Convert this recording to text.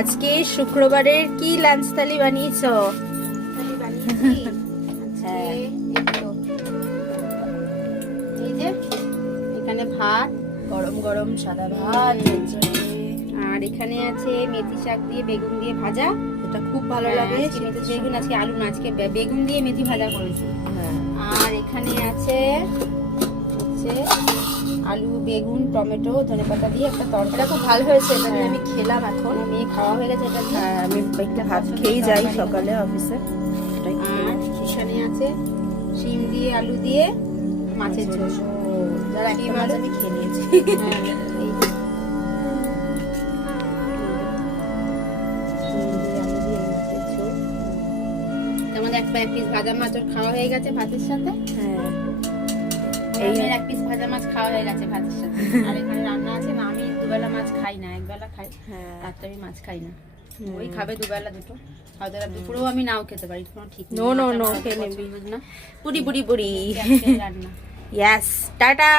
আজকে শুক্রবারের কি লাঞ্চ থালি বানিয়েছো? এই যে এখানে ভাত, গরম গরম সাদা ভাত, আর এখানে আছে মেথি শাক দিয়ে বেগুন দিয়ে ভাজা। এটা খুব ভালো লাগে। আজকে মেথি বেগুন, আজকে আলু না, আজকে বেগুন দিয়ে মেথি ভাজা করেছি। আর এখানে আছে হচ্ছে আলু, বেগুন, টমেটো, ধনেপাতা দিয়ে একটা তরকারি। খুব ভালো হয়েছে। এটা দিয়ে আমি খেলাম এখন। মেয়ে খাওয়া হয়ে গেছে এটা দিয়ে। হ্যাঁ, আমি একটা ভাত খেয়েই যাই সকালে অফিসে। আর এখানে আছে শিম দিয়ে আলু দিয়ে মাছের ঝোল। যারা একটা মাছ আমি খেয়ে নিয়েছি। হ্যাঁ, এই যে। আমাদের এক পিস ভাজা মাছ ওর খাওয়া হয়ে গেছে ভাতের সাথে। হ্যাঁ, এই এক পিস ভাজা মাছ খাওয়া হয়ে গেছে ভাতের সাথে। আর এখানে রান্না আছে না, আমি দুবেলা মাছ খাই না, একবেলা খাই। রাত্রে আমি মাছ খাই না, ওই খাবে দুবেলা দুটো। হয়তো দুপুরেও আমি নাও খেতে পারি, কোনো ঠিক নেই। নো খেয়ে নিবি না। পুরি পুরি পুরি। রান্না। Yes, tata.